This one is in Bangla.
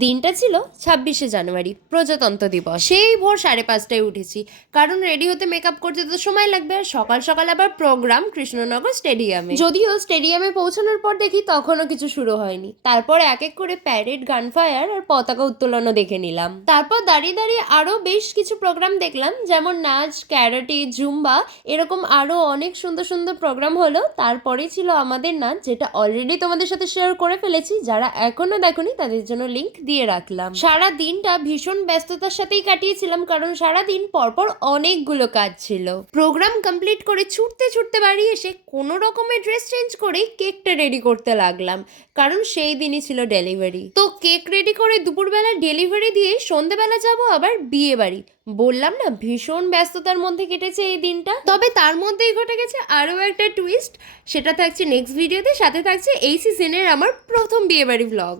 দিনটা ছিল 26শে জানুয়ারি, প্রজাতন্ত্র দিবস। সেই ভোর 5:30টায় উঠেছি, কারণ রেডি হতে মেকআপ করতে তো সময় লাগবে। আর সকাল সকাল আবার প্রোগ্রাম কৃষ্ণনগর স্টেডিয়ামে। যদিও স্টেডিয়ামে পৌঁছানোর পর দেখি তখনও কিছু শুরু হয়নি। তারপর এক এক করে প্যারেড, গানফায়ার আর পতাকা উত্তোলনও দেখে নিলাম। তারপর দাঁড়িয়ে দাঁড়িয়ে আরও বেশ কিছু প্রোগ্রাম দেখলাম, যেমন নাচ, ক্যারাটে, জুম্বা, এরকম আরও অনেক সুন্দর সুন্দর প্রোগ্রাম হলো। তারপরে ছিল আমাদের নাচ, যেটা অলরেডি তোমাদের সাথে শেয়ার করে ফেলেছি। যারা এখনো দেখোনি তাদের জন্য লিংক দিয়ে রাখলাম। সারা দিনটা ভীষণ ব্যস্ততার সাথেই কাটিয়েছিলাম, কারণ সারা দিন পরপর অনেকগুলো কাজ ছিল। প্রোগ্রাম কমপ্লিট করে ছুটতে ছুটতে বাড়ি এসে কোনো রকমের ড্রেস চেঞ্জ করে কেকটা রেডি করতে লাগলাম, কারণ সেই দিনই ছিল ডেলিভারি। তো কেক রেডি করে দুপুরবেলা ডেলিভারি দিয়ে সন্ধেবেলা যাব আবার বিয়ে বাড়ি। বললাম না, ভীষণ ব্যস্ততার মধ্যে কেটেছে এই দিনটা। তবে তার মধ্যেই ঘটে গেছে আরও একটা টুইস্ট, সেটা থাকছে নেক্সট ভিডিওতে। সাথে থাকছে এই সিজনের আমার প্রথম বিয়েবাড়ি ভ্লগ।